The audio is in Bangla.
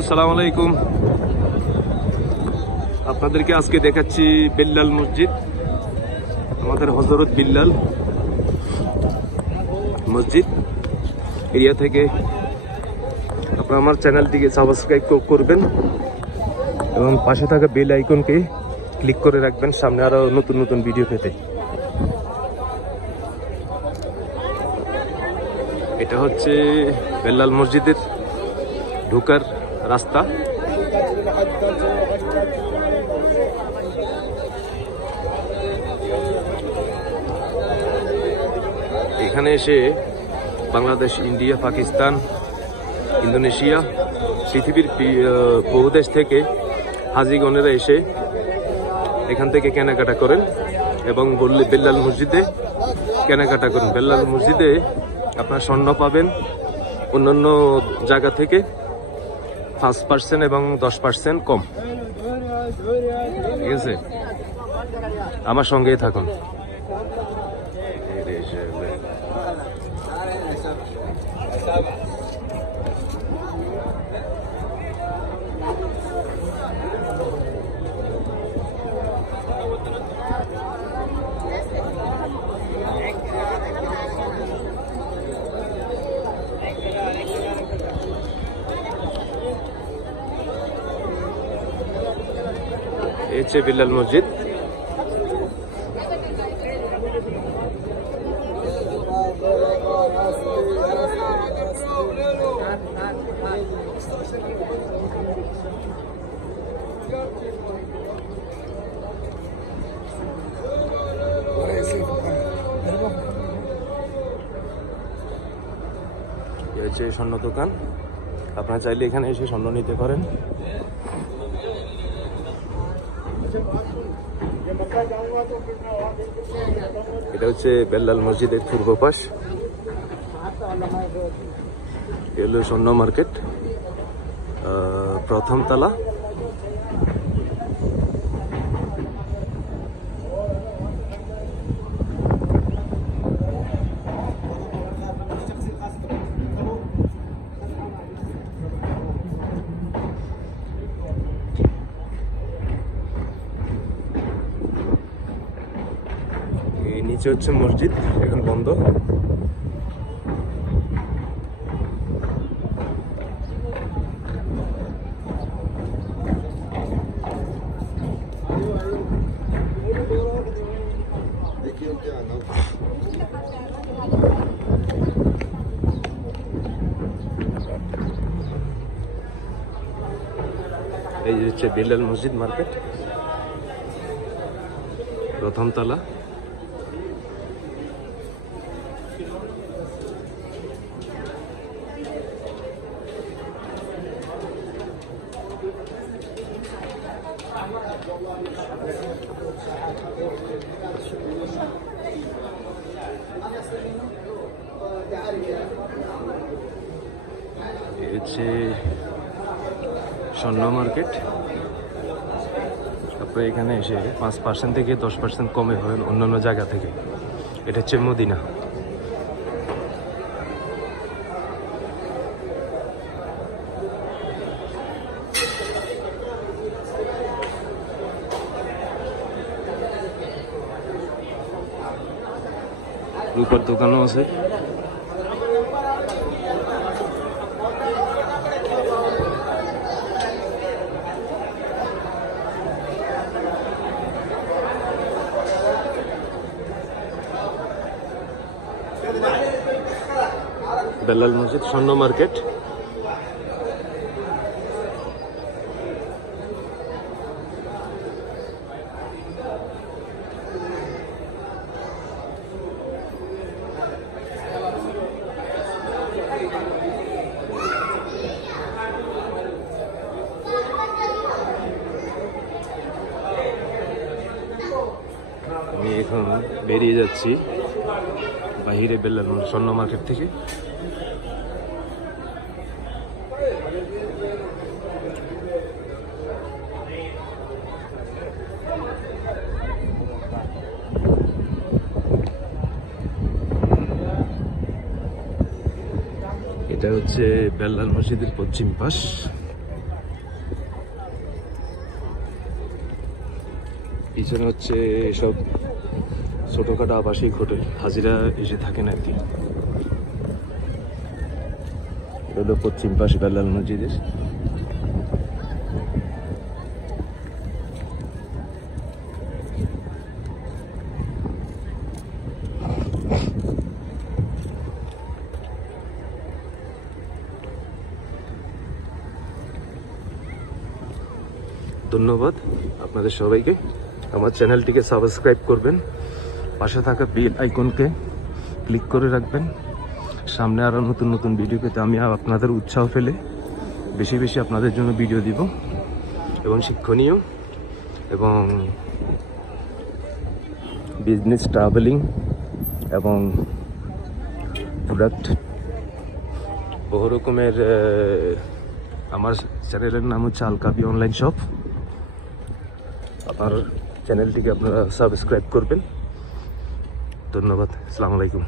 আসসালামু আলাইকুম। আপনাদেরকে আজকে দেখাচ্ছি বিল্লাল মসজিদ, আমাদের হযরত বিল্লাল মসজিদ এরিয়া থেকে। আপনারা আমার চ্যানেলটিকে সাবস্ক্রাইব করবেন এবং পাশে থাকা বেল আইকনকে ক্লিক করে রাখবেন সামনে আরো নতুন নতুন ভিডিও পেতে। এটা হচ্ছে বিল্লাল মসজিদের ঢোকার রাস্তা। এখানে এসে বাংলাদেশ, ইন্ডিয়া, পাকিস্তান, ইন্দোনেশিয়া, পৃথিবীর বহু দেশ থেকে হাজিগণেরা এসে এখান থেকে কেনাকাটা করেন এবং বললে বিল্লাল মসজিদে কেনাকাটা করেন। বিল্লাল মসজিদে আপনার স্বর্ণ পাবেন অন্যান্য জায়গা থেকে 5% এবং 10% কম। ঠিক আছে, আমার সঙ্গেই থাকুন। এই হচ্ছে বিল্লাল মসজিদ। এই হচ্ছে স্বর্ণ দোকান। আপনারা চাইলে এখানে এসে স্বর্ণ নিতে পারেন। এটা হচ্ছে বিল্লাল মসজিদের পূর্ব পাশ, এলো স্বর্ণ মার্কেট, প্রথম তলা। নিচে হচ্ছে মসজিদ, এখন বন্ধ। এই হচ্ছে বিল্লাল মসজিদ মার্কেট, প্রথম তলা। হচ্ছে স্বর্ণ মার্কেট। আপনারা এখানে এসে 5% থেকে 10% কমে হবেন অন্যান্য জায়গা থেকে। এটা হচ্ছে মদিনা। রূপার দোকানও আছে। বিল্লাল মসজিদ, স্বর্ণ মার্কেট। আমি এখন বেরিয়ে যাচ্ছি বাহিরে বিল্লাল স্বর্ণ মার্কেট থেকে। এটা হচ্ছে বিল্লাল মসজিদের পশ্চিম পাশ। পিছনে হচ্ছে এসব ছোটখাটো আবাসিক হোটেল, হাজিরা এসে থাকেন আর কি। হলো পশ্চিম পাশে বেলাল মসজিদের। ধন্যবাদ আপনাদের সবাইকে। আমার চ্যানেলটিকে সাবস্ক্রাইব করবেন, পাশে থাকা বেল আইকনকে ক্লিক করে রাখবেন। সামনে আরও নতুন নতুন ভিডিও পেতে আমি আপনাদের উৎসাহ ফেলে বেশি বেশি আপনাদের জন্য ভিডিও দিব, এবং শিক্ষণীয় এবং বিজনেস, ট্রাভেলিং এবং প্রোডাক্ট বহু রকমের। আমার চ্যানেলের নাম হচ্ছে আলকাবি অনলাইন শপ। আমার চ্যানেলটিকে আপনারা সাবস্ক্রাইব করবেন। ধন্যবাদ। আসসালামু আলাইকুম।